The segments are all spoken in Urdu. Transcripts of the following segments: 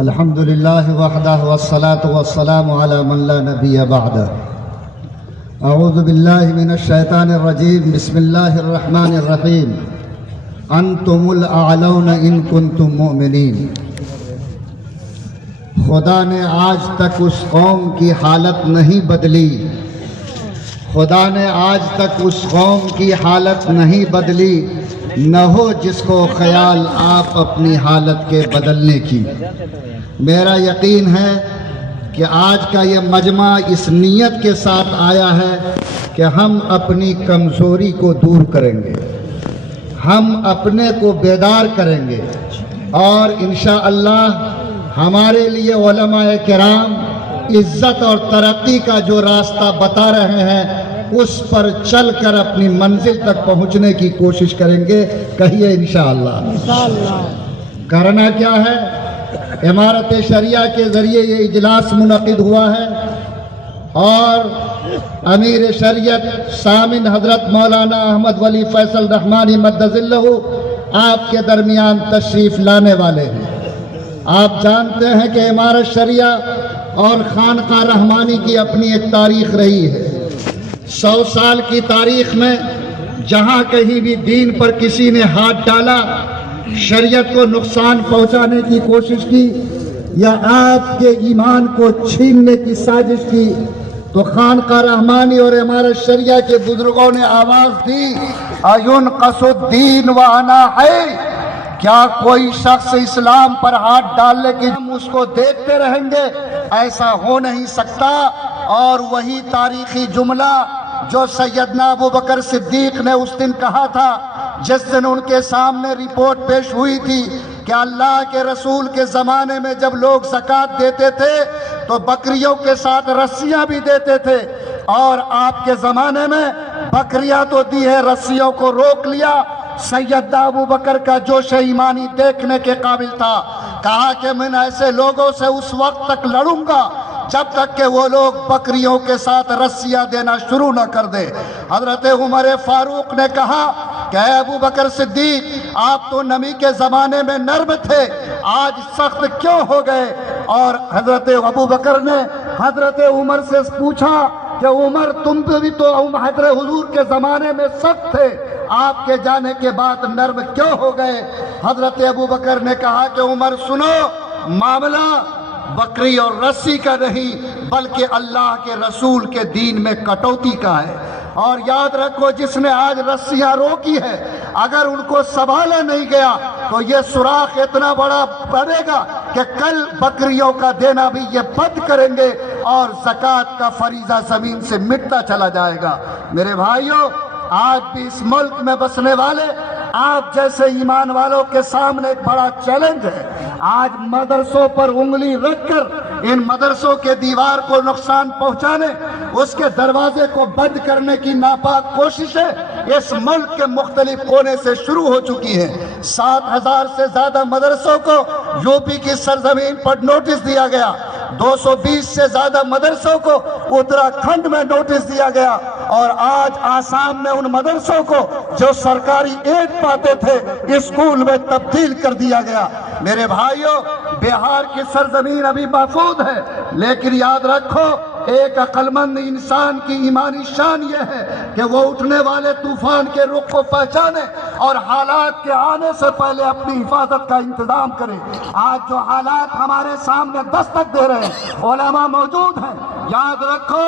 الحمد لله وحده والصلاة والسلام على من لا نبي بعده. اعوذ بالله من الشیطان الرجیم. بسم اللہ الرحمن الرحیم. انتم الاعلون ان کنتم مؤمنین. خدا نے آج تک اس قوم کی حالت نہیں بدلی. خدا نے آج تک اس قوم کی حالت نہیں بدلی، نہ ہو جس کو خیال آپ اپنی حالت کے بدلنے کی. میرا یقین ہے کہ آج کا یہ مجمع اس نیت کے ساتھ آیا ہے کہ ہم اپنی کمزوری کو دور کریں گے، ہم اپنے کو بیدار کریں گے، اور انشاءاللہ ہمارے لیے علماء کرام عزت اور ترقی کا جو راستہ بتا رہے ہیں اس پر چل کر اپنی منزل تک پہنچنے کی کوشش کریں گے. کہیے انشاءاللہ. کرنا کیا ہے؟ امارت شریعہ کے ذریعے یہ اجلاس منعقد ہوا ہے اور امیر شریعت سامن حضرت مولانا احمد ولی فیصل رحمانی مدد ذلہ آپ کے درمیان تشریف لانے والے ہیں. آپ جانتے ہیں کہ امارت شریعہ اور خانقاہ رحمانی کی اپنی ایک تاریخ رہی ہے. 100 سال کی تاریخ میں جہاں کہیں بھی دین پر کسی نے ہاتھ ڈالا، شریعت کو نقصان پہنچانے کی کوشش کی یا آپ کے ایمان کو چھیننے کی سازش کی، تو خانقاہ رحمانی اور امارت شریعہ کے بزرگوں نے آواز دی، اَيُنْقَصُ الدِّينُ وَأَنَا حَيٌّ. کیا کوئی شخص اسلام پر ہاتھ ڈالنے کی ہم اس کو دیکھتے رہیں گے؟ ایسا ہو نہیں سکتا. اور وہی تاریخی جملہ جو سیدنا ابو بکر صدیق نے اس دن کہا تھا جس دن ان کے سامنے رپورٹ پیش ہوئی تھی کہ اللہ کے رسول کے زمانے میں جب لوگ زکوٰۃ دیتے تھے تو بکریوں کے ساتھ رسیاں بھی دیتے تھے، اور آپ کے زمانے میں بکریاں تو دی ہے، رسیوں کو روک لیا. سیدنا ابو بکر کا جوش ایمانی دیکھنے کے قابل تھا. کہا کہ میں ایسے لوگوں سے اس وقت تک لڑوں گا جب تک کہ وہ لوگ بکریوں کے ساتھ رسیاں دینا شروع نہ کر دے. حضرت عمر فاروق نے کہا کہ اے ابو بکر صدیق، آپ تو نبی کے زمانے میں نرم تھے، آج سخت کیوں ہو گئے؟ اور حضرت ابو بکر نے حضرت عمر سے پوچھا کہ عمر تم بھی تو حضرت حضور کے زمانے میں سخت تھے، آپ کے جانے کے بعد نرم کیوں ہو گئے؟ حضرت ابو بکر نے کہا کہ عمر سنو، معاملہ بکری اور رسی کا نہیں بلکہ اللہ کے رسول کے دین میں کٹوتی کا ہے. اور یاد رکھو، جس نے آج رسیاں روکی ہے اگر ان کو سنبھالا نہیں گیا تو یہ سوراخ اتنا بڑا پڑے گا کہ کل بکریوں کا دینا بھی یہ بند کریں گے اور زکوٰۃ کا فریضہ زمین سے مٹتا چلا جائے گا. میرے بھائیوں، آج بھی اس ملک میں بسنے والے آپ جیسے ایمان والوں کے سامنے ایک بڑا چیلنج ہے. آج مدرسوں پر انگلی رکھ کر ان مدرسوں کے دیوار کو نقصان پہنچانے، اس کے دروازے کو بند کرنے کی ناپاک کوششیں اس ملک کے مختلف کونے سے شروع ہو چکی ہیں. 7,000 سے زیادہ مدرسوں کو یو پی کی سرزمین پر نوٹس دیا گیا، 220 سے زیادہ مدرسوں کو اتراکھنڈ میں نوٹس دیا گیا، اور آج آسام میں ان مدرسوں کو جو سرکاری ایڈ پاتے تھے اسکول میں تبدیل کر دیا گیا. میرے بھائیوں، بہار کی سرزمین ابھی محفوظ ہے، لیکن یاد رکھو ایک عقل مند انسان کی ایمانی شان یہ ہے کہ وہ اٹھنے والے طوفان کے رخ کو پہچانے اور حالات کے آنے سے پہلے اپنی حفاظت کا انتظام کرے. آج جو حالات ہمارے سامنے دستک دے رہے ہیں، علماء موجود ہیں، یاد رکھو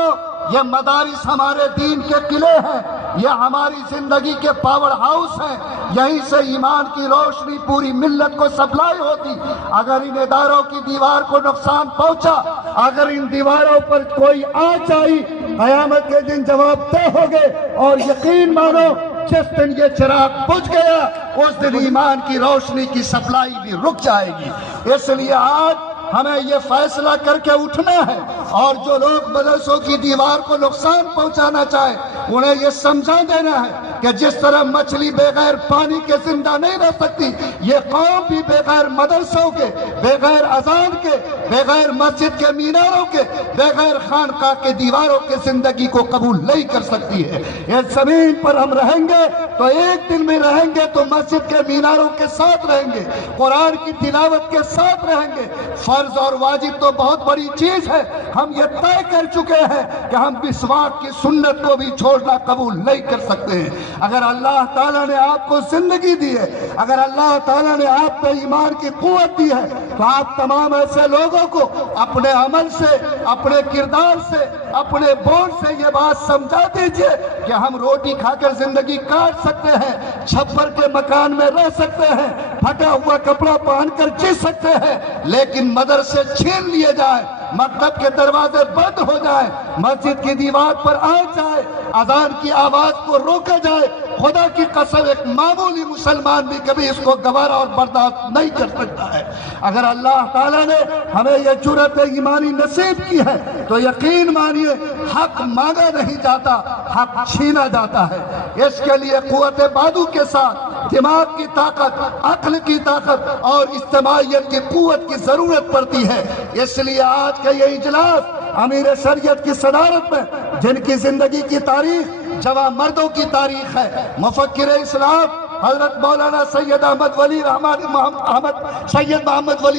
یہ مدارس ہمارے دین کے قلعے ہیں، یہ ہماری زندگی کے پاور ہاؤس ہیں، یہیں سے ایمان کی روشنی پوری ملت کو سپلائی ہوتی. اگر ان اداروں کی دیوار کو نقصان پہنچا، اگر ان دیواروں پر کوئی آنچ آئی، قیامت کے دن جواب دہ ہوگے. اور یقین مانو جس دن یہ چراغ بجھ گیا اس دن ایمان کی روشنی کی سپلائی بھی رک جائے گی. اس لیے آج ہمیں یہ فیصلہ کر کے اٹھنا ہے، اور جو لوگ مدرسوں کی دیوار کو نقصان پہنچانا چاہے انہیں یہ سمجھا دینا ہے کہ جس طرح مچھلی بغیر پانی کے زندہ نہیں رہ سکتی، یہ قوم بھی بغیر مدرسوں کے، بغیر اذان کے، بغیر مسجد کے میناروں کے، بغیر خانقاہ کے دیواروں کے زندگی کو قبول نہیں کر سکتی ہے۔ اس زمین پر ہم رہیں گے تو ایک دن میں رہیں گے تو مسجد کے میناروں کے ساتھ رہیں گے، قرآن کی تلاوت کے ساتھ رہیں گے۔ فرض اور واجب تو بہت بڑی چیز ہے، ہم یہ طے کر چکے ہیں کہ ہم مسواک کی سنت کو بھی چھوڑنا قبول نہیں کر سکتے ہیں۔ اگر اللہ تعالیٰ نے آپ کو زندگی دی ہے، اگر اللہ تعالیٰ نے آپ پہ ایمان کی قوت دی ہے، تو آپ تمام ایسے لوگوں کو اپنے عمل سے، اپنے کردار سے، اپنے بول سے یہ بات سمجھا دیجئے کہ ہم روٹی کھا کر زندگی کاٹ سکتے ہیں، چھپر کے مکان میں رہ سکتے ہیں، پھٹا ہوا کپڑا پہن کر جی سکتے ہیں، لیکن مدرسے چھین لیے جائیں، مکتب کے دروازے بند ہو جائیں، مسجد کی دیوار پر آ جائے، اذان کی آواز کو روکا جائے، خدا کی قسم ایک معمولی مسلمان بھی کبھی اس کو گوارا اور برداشت نہیں کر سکتا ہے۔ اگر اللہ تعالیٰ نے ہمیں یہ جرأت ایمانی نصیب کی ہے تو یقین مانیے حق مانگا نہیں جاتا، حق چھینا جاتا ہے۔ اس کے لیے قوت بادو کے ساتھ دماغ کی طاقت، عقل کی طاقت اور اجتماعیت کی قوت کی ضرورت پڑتی ہے۔ اس لیے آج کا یہ اجلاس امیر شریعت کی صدارت میں، جن کی زندگی کی تاریخ جوان مردوں کی تاریخ ہے، مفکر اسلام حضرت مولانا سید محمد ولی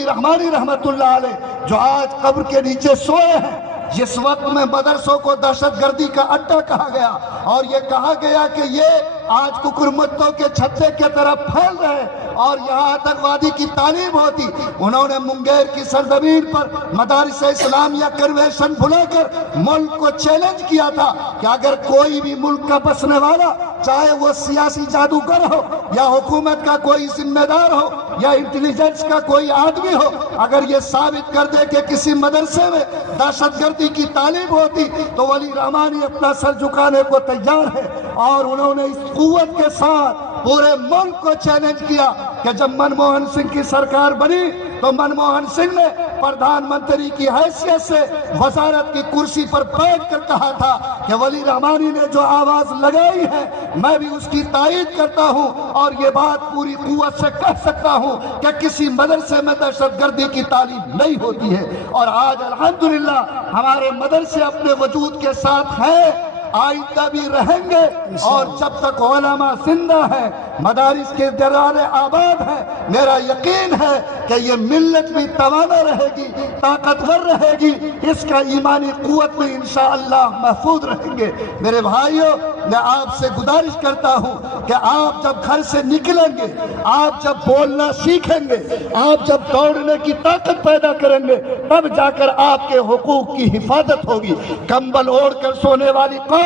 رحمانی رحمت اللہ علیہ، جو آج قبر کے نیچے سوئے ہیں، جس وقت میں مدرسوں کو دہشت گردی کا اڈا کہا گیا اور یہ کہا گیا کہ یہ آج ککرمتوں کے چھتے کے طرف پھیل رہے اور یہاں آتنکوادی کی تعلیم ہوتی، انہوں نے منگیر کی سرزمین پر مدارس اسلامیہ کنوینشن بلا کر ملک کو چیلنج کیا تھا کہ اگر کوئی بھی ملک کا بسنے والا، چاہے وہ سیاسی جادوگر ہو یا حکومت کا کوئی ذمہ دار ہو یا انٹیلیجنس کا کوئی آدمی ہو، اگر یہ ثابت کر دے کہ کسی مدرسے میں دہشت گردی کی تعلیم ہوتی تو ولی رحمانی اپنا سر جھکانے کو تیار ہے۔ اور انہوں نے اس قوت کے ساتھ پورے ملک کو چیلنج کیا کہ جب منموہن سنگھ کی سرکار بنی تو منموہن سنگھ نے پردھان منتری کی حیثیت سے وزارت کی کرسی پر بیٹھ کر کہا تھا کہ ولی رحمانی نے جو آواز لگائی ہے میں بھی اس کی تائید کرتا ہوں اور یہ بات پوری قوت سے کہہ سکتا ہوں کہ کسی مدرسے میں دہشت گردی کی تعلیم نہیں ہوتی ہے۔ اور آج الحمدللہ ہمارے مدرسے اپنے وجود کے ساتھ ہیں، آئندہ بھی رہیں گے، اور جب تک علماء زندہ ہیں، مدارس کے دروازے آباد ہیں، میرا یقین ہے کہ یہ ملت بھی توانا رہے گی، طاقتور رہے گی، اس کا ایمانی قوت میں انشاءاللہ محفوظ رہیں گے۔ میرے بھائیوں، میں آپ سے گزارش کرتا ہوں کہ آپ جب گھر سے نکلیں گے، آپ جب بولنا سیکھیں گے، آپ جب دوڑنے کی طاقت پیدا کریں گے، تب جا کر آپ کے حقوق کی حفاظت ہوگی۔ کمبل اوڑھ کر سونے والی قوم،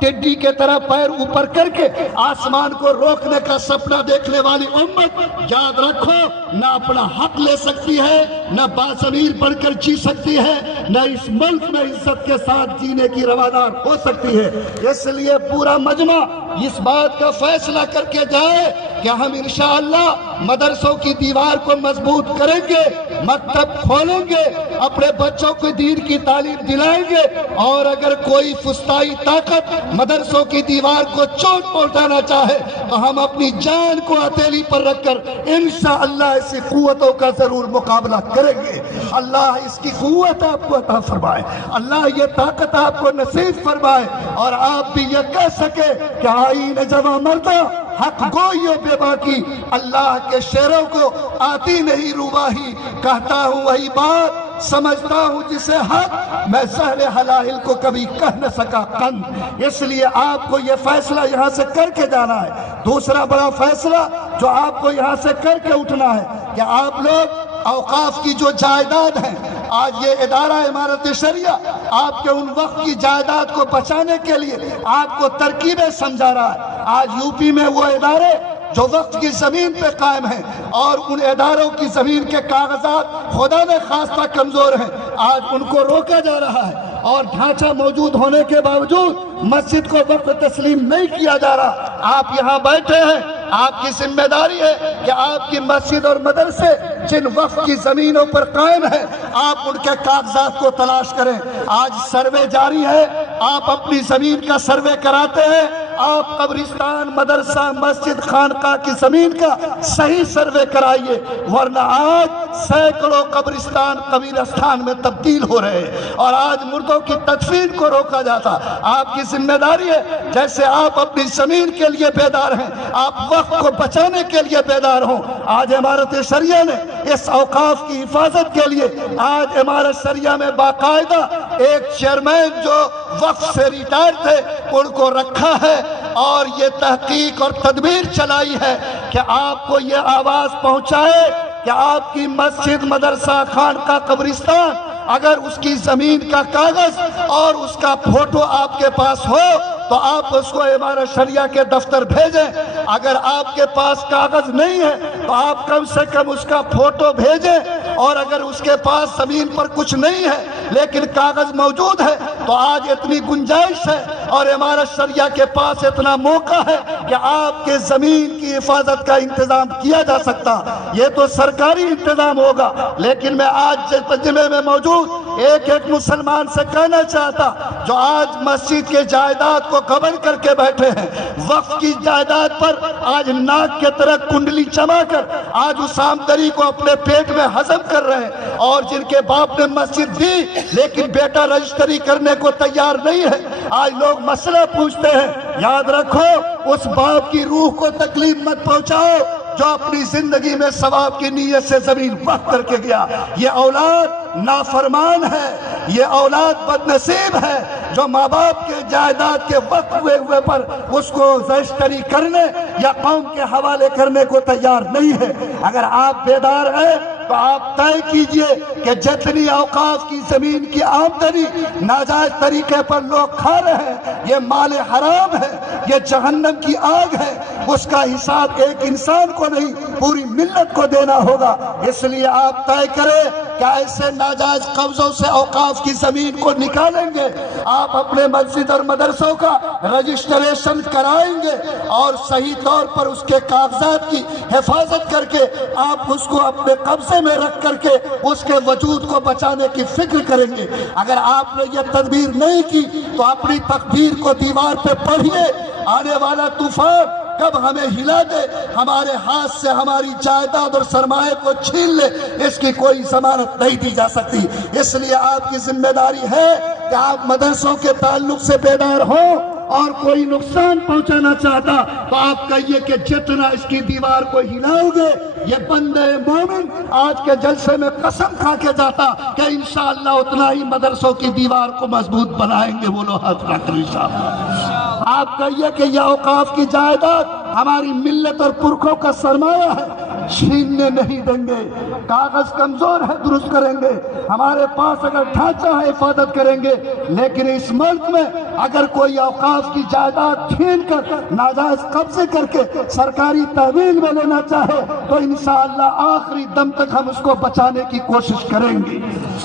ٹڈی کے طرح پیر اوپر کر کے آسمان کو روکنے کا سپنا دیکھنے والی امت، یاد رکھو نہ اپنا حق لے سکتی ہے، نہ باضمیر بڑھ کر جی سکتی ہے، نہ اس ملک میں عزت کے ساتھ جینے کی روادار ہو سکتی ہے۔ اس لیے پورا مجمع اس بات کا فیصلہ کر کے جائے کہ ہم انشاءاللہ مدرسوں کی دیوار کو مضبوط کریں گے، مکتب کھولیں گے، اپنے بچوں کو دین کی تعلیم دلائیں گے، اور اگر کوئی فسطائی طاقت مدرسوں کی دیوار کو چوٹ پہنچانا چاہے تو ہم اپنی جان کو ہتھیلی پر رکھ کر انشاءاللہ ایسی قوتوں کا ضرور مقابلہ کریں گے۔ اللہ اس کی قوت آپ کو عطا فرمائے، اللہ یہ طاقت آپ کو نصیب فرمائے، اور آپ بھی یہ کہہ سکے کہ آئین جوان مردہ حق گوئیوں بے باکی، اللہ کے شعروں کو آتی نہیں روباہی، کہتا ہوں وہی بات سمجھتا ہوں جسے حق، میں زہر حلائل کو کبھی کہہ نہ سکا قند۔ اس لیے آپ کو یہ فیصلہ یہاں سے کر کے جانا ہے۔ دوسرا بڑا فیصلہ جو آپ کو یہاں سے کر کے اٹھنا ہے کہ آپ لوگ اوقاف کی جو جائیداد ہیں، آج یہ ادارہ امارت شریعہ آپ کے ان وقت کی جائیداد کو بچانے کے لیے آپ کو ترکیبیں سمجھا رہا ہے۔ آج یو پی میں وہ ادارے جو وقت کی زمین پہ قائم ہیں اور ان اداروں کی زمین کے کاغذات خدا نے خواستہ کمزور ہیں، آج ان کو روکا جا رہا ہے، اور ڈھانچہ موجود ہونے کے باوجود مسجد کو وقف تسلیم نہیں کیا جا رہا۔ آپ یہاں بیٹھے ہیں، آپ کی ذمہ داری ہے کہ آپ کی مسجد اور مدرسے جن وقف کی زمینوں پر قائم ہیں آپ ان کے کاغذات کو تلاش کریں۔ آج سروے جاری ہے، آپ اپنی زمین کا سروے کراتے ہیں، آپ قبرستان، مدرسہ، مسجد، خانقاہ کی زمین کا صحیح سروے کرائیے، ورنہ آج سینکڑوں قبرستان قبرستان میں تبدیل ہو رہے ہیں اور آج مردوں کی تدفین کو روکا جاتا۔ آپ کی ذمہ داری ہے، جیسے آپ اپنی زمین کے لیے بیدار ہیں، آپ وقت کو بچانے کے لیے بیدار ہوں۔ آج امارت شریعہ نے اس اوقاف کی حفاظت کے لیے آج امارت شریعہ میں باقاعدہ ایک چیئرمین جو وقت سے ریٹائر تھے ان کو رکھا ہے اور یہ تحقیق اور تدبیر چلائی ہے کہ آپ کو یہ آواز پہنچائے کہ آپ کی مسجد، مدرسہ، خانقاہ، قبرستان اگر اس کی زمین کا کاغذ اور اس کا فوٹو آپ کے پاس ہو تو آپ اس کو امارت شریعہ کے دفتر بھیجیں۔ اگر آپ کے پاس کاغذ نہیں ہے تو آپ کم سے کم اس کا فوٹو بھیجیں، اور اگر اس کے پاس زمین پر کچھ نہیں ہے لیکن کاغذ موجود ہے تو آج اتنی گنجائش ہے اور امارت شریعہ کے پاس اتنا موقع ہے کہ آپ کے زمین کی حفاظت کا انتظام کیا جا سکتا۔ یہ تو سرکاری انتظام ہوگا، لیکن میں آج مجمع میں موجود ایک مسلمان سے کہنا چاہتا جو آج مسجد کے جائیداد کو قبض کر کے بیٹھے ہیں، وقف کی جائیداد پر آج ناک کے طرح کنڈلی چما کر آج اس آمدنی کو اپنے پیٹ میں ہضم کر رہے ہیں، اور جن کے باپ نے مسجد دی لیکن بیٹا رجسٹری کرنے کو تیار نہیں ہے، آج لوگ مسئلہ پوچھتے ہیں۔ یاد رکھو، اس باپ کی روح کو تکلیف مت پہنچاؤ جو اپنی زندگی میں ثواب کی نیت سے زمین وقف کر کے گیا۔ یہ اولاد نافرمان ہے، یہ اولاد بد نصیب ہے جو ماں باپ کے جائیداد کے وقف ہوئے پر اس کو رجسٹری کرنے یا قوم کے حوالے کرنے کو تیار نہیں ہے۔ اگر آپ بیدار ہیں تو آپ طے کیجئے کہ جتنی اوقاف کی زمین کی آمدنی ناجائز طریقے پر لوگ کھا رہے ہیں، یہ مال حرام ہے، یہ جہنم کی آگ ہے، اس کا حساب ایک انسان کو نہیں پوری ملت کو دینا ہوگا۔ اس لیے آپ طے کریں کہ ایسے ناجائز قبضوں سے اوقاف کی زمین کو نکالیں گے، آپ اپنے مسجد اور مدرسوں کا رجسٹریشن کرائیں گے اور صحیح طور پر اس کے کاغذات کی حفاظت کر کے آپ اس کو اپنے قبضے میں رکھ کر کے اس کے وجود کو بچانے کی فکر کریں گے۔ اگر آپ نے یہ تدبیر نہیں کی تو اپنی تقدیر کو دیوار پہ پڑھیے، آنے والا طوفان کب ہمیں ہلا دے، ہمارے ہاتھ سے ہماری جائیداد اور سرمایہ کو چھین لے، اس کی کوئی ضمانت نہیں دی جا سکتی۔ اس لیے آپ کی ذمہ داری ہے کہ آپ مدرسوں کے تعلق سے بیدار ہوں، اور کوئی نقصان پہنچانا چاہتا تو آپ کہیے کہ جتنا اس کی دیوار کو ہلاؤ گے، یہ بندے مومن آج کے جلسے میں قسم کھا کے جاتا کہ انشاءاللہ اتنا ہی مدرسوں کی دیوار کو مضبوط بنائیں گے۔ وہ لوگ ہاتھ رکھ انشاءاللہ۔ آپ کہیے کہ یہ اوقاف کی جائیداد ہماری ملت اور پرکھوں کا سرمایہ ہے، چھیننے نہیں دیں گے۔ کاغذ کمزور ہے، درست کریں گے، ہمارے پاس اگر ڈھانچہ ہے حفاظت کریں گے، لیکن اس ملک میں اگر کوئی اوقاف کی جائیداد چھین کر ناجائز قبضے کر کے سرکاری تحویل میں لینا چاہے تو انشاءاللہ آخری دم تک ہم اس کو بچانے کی کوشش کریں گے۔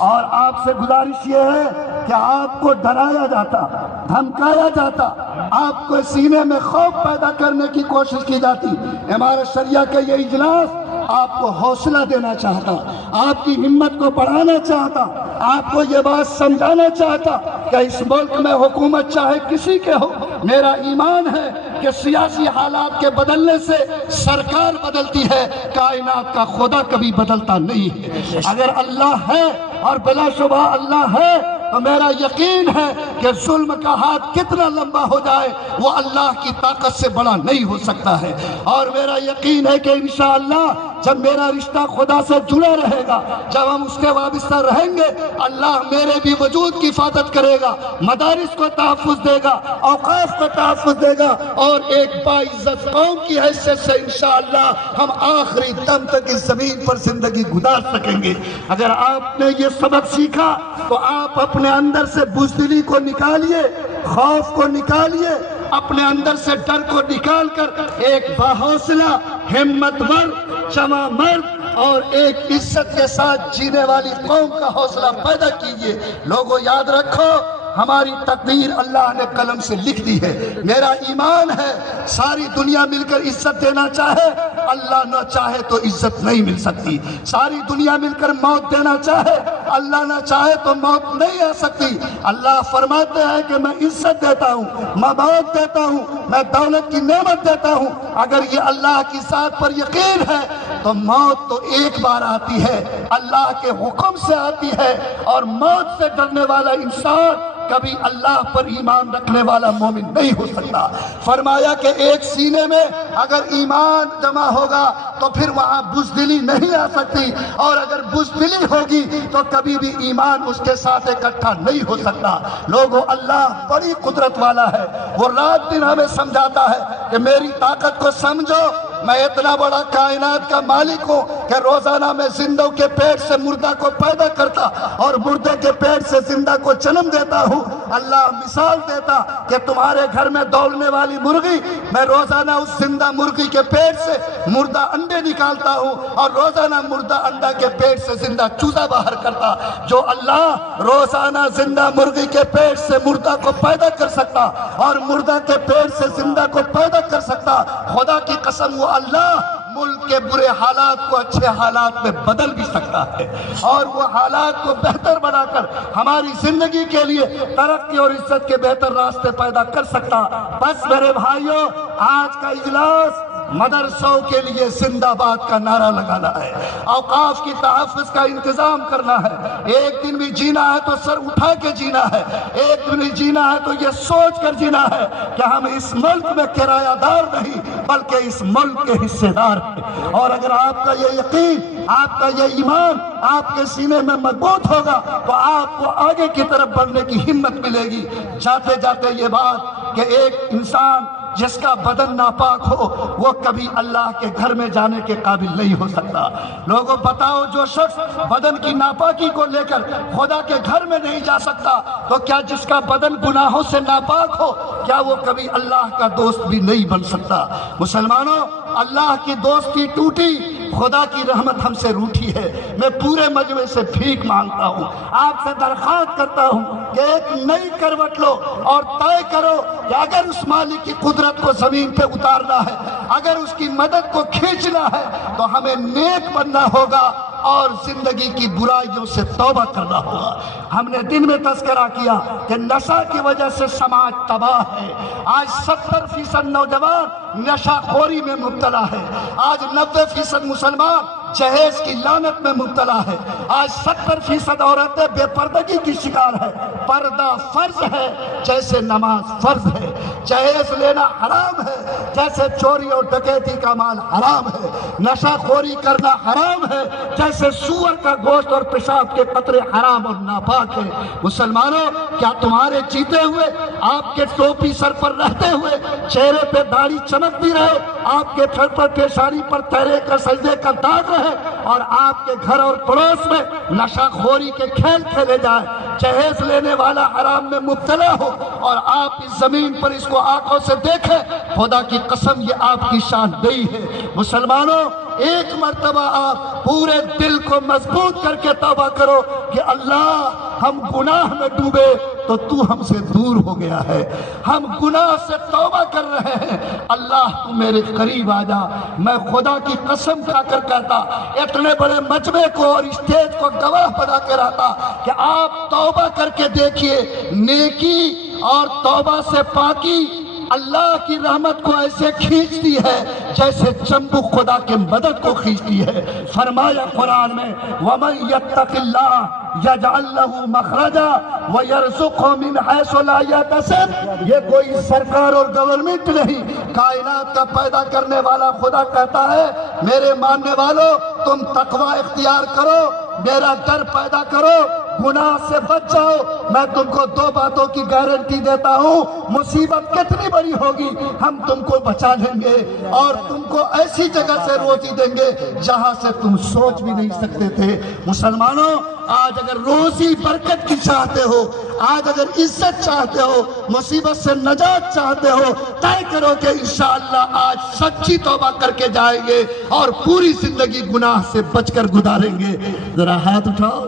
اور آپ سے گزارش یہ ہے کہ آپ کو ڈرایا جاتا، دھمکایا جاتا، آپ کو سینے میں خوف پیدا کرنے کی کوشش کی جاتی۔ امارت شریعہ کا یہ اجلاس آپ کو حوصلہ دینا چاہتا، آپ کی ہمت کو بڑھانا چاہتا، آپ کو یہ بات سمجھانا چاہتا کہ اس ملک میں حکومت چاہے کسی کے ہو، میرا ایمان ہے کہ سیاسی حالات کے بدلنے سے سرکار بدلتی ہے، کائنات کا خدا کبھی بدلتا نہیں ہے۔ اگر اللہ ہے اور بلا شبہ اللہ ہے تو میرا یقین ہے کہ ظلم کا ہاتھ کتنا لمبا ہو جائے وہ اللہ کی طاقت سے بڑا نہیں ہو سکتا ہے۔ اور میرا یقین ہے کہ انشاءاللہ جب میرا رشتہ خدا سے جڑا رہے گا، جب ہم اس کے وابستہ رہیں گے، اللہ میرے بھی وجود کی حفاظت کرے گا، مدارس کو تحفظ دے گا، اوقاف کو تحفظ دے گا، اور ایک باعزت قوم کی حیثیت سے انشاءاللہ ہم آخری دم تک اس زمین پر زندگی گزار سکیں گے۔ اگر آپ نے یہ سبق سیکھا تو آپ اپنے اندر سے بزدلی کو نکالیے، خوف کو نکالیے، اپنے اندر سے ڈر کو نکال کر ایک باحوصلہ، ہمت ور، جمع مرد اور ایک عزت کے ساتھ جینے والی قوم کا حوصلہ پیدا کیجیے۔ لوگوں یاد رکھو، ہماری تقدیر اللہ نے قلم سے لکھ دی ہے۔ میرا ایمان ہے ساری دنیا مل کر عزت دینا چاہے، اللہ نہ چاہے تو عزت نہیں مل سکتی۔ ساری دنیا مل کر موت دینا چاہے، اللہ نہ چاہے تو موت نہیں آ سکتی۔ اللہ فرماتے ہیں کہ میں عزت دیتا ہوں، میں موت دیتا ہوں، میں دولت کی نعمت دیتا ہوں۔ اگر یہ اللہ کی ذات پر یقین ہے تو موت تو ایک بار آتی ہے، اللہ کے حکم سے آتی ہے، اور موت سے ڈرنے والا انسان کبھی اللہ پر ایمان رکھنے والا مومن نہیں ہو سکتا۔ فرمایا کہ ایک سینے میں اگر ایمان جمع ہوگا تو پھر وہاں بزدلی نہیں آ سکتی، اور اگر بزدلی ہوگی تو کبھی بھی ایمان اس کے ساتھ اکٹھا نہیں ہو سکتا۔ لوگوں، اللہ بڑی قدرت والا ہے، وہ رات دن ہمیں سمجھاتا ہے کہ میری طاقت کو سمجھو، میں اتنا بڑا کائنات کا مالک ہوں کہ روزانہ میں زندوں کے پیٹ سے مردہ کو پیدا کرتا اور مردے کے پیٹ سے زندہ کو جنم دیتا ہوں۔ اللہ مثال دیتا کہ تمہارے گھر میں دوڑنے والی مرغی، میں روزانہ اس زندہ مرغی کے پیٹ سے مردہ انڈے نکالتا ہوں، اور روزانہ مردہ انڈا کے پیٹ سے زندہ چوزا باہر کرتا۔ جو اللہ روزانہ زندہ مرغی کے پیٹ سے مردہ کو پیدا کر سکتا اور مردہ کے پیٹ سے زندہ کو پیدا کر سکتا، خدا کی قسم وہ اللہ ملک کے برے حالات کو اچھے حالات میں بدل بھی سکتا ہے، اور وہ حالات کو بہتر بنا کر ہماری زندگی کے لیے ترقی اور عزت کے بہتر راستے پیدا کر سکتا۔ بس میرے بھائیوں، آج کا اجلاس مدرسوں کے لیے زندہ باد کا نعرہ لگانا ہے، اوقاف کی تحفظ کا انتظام کرنا ہے۔ ایک دن بھی جینا ہے تو سر اٹھا کے جینا ہے، ایک دن بھی جینا ہے تو یہ سوچ کر جینا ہے کہ ہم اس ملک میں کرایہ دار نہیں بلکہ اس ملک کے حصے دار ہیں۔ اور اگر آپ کا یہ یقین، آپ کا یہ ایمان آپ کے سینے میں مضبوط ہوگا تو آپ کو آگے کی طرف بڑھنے کی ہمت ملے گی۔ جاتے جاتے یہ بات کہ ایک انسان جس کا بدن ناپاک ہو وہ کبھی اللہ کے گھر میں جانے کے قابل نہیں ہو سکتا۔ لوگوں بتاؤ، جو شخص بدن کی ناپاکی کو لے کر خدا کے گھر میں نہیں جا سکتا تو کیا جس کا بدن گناہوں سے ناپاک ہو، کیا وہ کبھی اللہ کا دوست بھی نہیں بن سکتا؟ مسلمانوں، اللہ کی دوستی ٹوٹی، خدا کی رحمت ہم سے روٹھی ہے۔ میں پورے مجمع سے بھیک مانگتا ہوں، آپ سے درخواست کرتا ہوں کہ ایک نئی کروٹ لو اور طے کرو کہ اگر اس مالک کی قدرت کو زمین پہ اتارنا ہے، اگر اس کی مدد کو کھینچنا ہے تو ہمیں نیک بننا ہوگا اور زندگی کی برائیوں سے توبہ کرنا ہوگا۔ ہم نے دن میں تذکرہ کیا کہ نشہ کی وجہ سے سماج تباہ ہے۔ آج 70% نوجوان نشہ خوری میں مبتلا ہے، آج 90% مسلمان جہیز کی لعنت میں مبتلا ہے، آج 70% عورتیں بے پردگی کی شکار ہے۔ پردہ فرض ہے جیسے نماز فرض ہے، جہیز لینا حرام ہے جیسے چوری اور ڈکیتی کا مال حرام ہے، نشہ خوری کرنا حرام ہے جیسے سور کا گوشت اور پیشاب کے قطرے حرام اور ناپاک ہے۔ مسلمانوں، کیا تمہارے جیتے ہوئے، آپ کے ٹوپی سر پر رہتے ہوئے، چہرے پہ داڑھی چمکتی رہے، آپ کے سر پر پیشانی پر تہرے کا سجدے کا داغ رہے، اور آپ کے گھر اور پڑوس میں نشہ خوری کے کھیل کھیلے جائے، جہیز لینے والا حرام میں مبتلا ہو اور آپ اس زمین پر اس کو آنکھوں سے دیکھیں، خدا کی قسم یہ آپ کی شان نہیں ہے۔ مسلمانوں، ایک مرتبہ آپ پورے دل کو مضبوط کر کے توبہ کرو کہ اللہ، ہم گناہ میں ڈوبے تو تو ہم سے دور ہو گیا ہے، ہم گناہ سے توبہ کر رہے ہیں، اللہ تو میرے قریب آ جا۔ میں خدا کی قسم کھا کر کہتا، اتنے بڑے مجمع کو اور اسٹیج کو گواہ بنا کے رہتا کہ آپ توبہ کر کے دیکھیے، نیکی اور توبہ سے پاکی اللہ کی رحمت کو ایسے کھینچتی ہے جیسے چمبو خدا کے مدد کو کھینچتی ہے۔ فرمایا قرآن میں، وَمَن يَتَّقِ اللَّهَ يَجْعَل لَّهُ مَخْرَجًا وَيَرْزُقْهُ مِنْ حَيْثُ لَا يَحْتَسِبُ۔ یہ کوئی سرکار اور گورنمنٹ نہیں، کائنات کا پیدا کرنے والا خدا کہتا ہے، میرے ماننے والوں، تم تقوی اختیار کرو، میرا ڈر پیدا کرو، گناہ سے بچ جاؤ۔ میں تم کو دو باتوں کی گارنٹی دیتا ہوں، مصیبت کتنی بڑی ہوگی ہم تم کو بچا لیں گے اور تم کو ایسی جگہ سے روزی دیں گے جہاں سے تم سوچ بھی نہیں سکتے تھے۔ مسلمانوں، آج اگر روزی برکت کی چاہتے ہو، آج اگر عزت چاہتے ہو، مصیبت سے نجات چاہتے ہو، طے کرو کہ انشاءاللہ آج سچی توبہ کر کے جائیں گے اور پوری زندگی گناہ سے بچ کر گزاریں گے۔ ذرا ہاتھ اٹھاؤ۔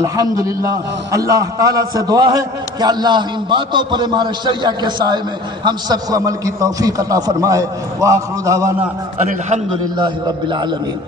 الحمدللہ، اللہ تعالیٰ سے دعا ہے کہ اللہ ان باتوں پر ہمارے شریعہ کے سائے میں ہم سب کو عمل کی توفیق عطا فرمائے۔ وآخر دعوانا ان الحمدللہ رب العالمین۔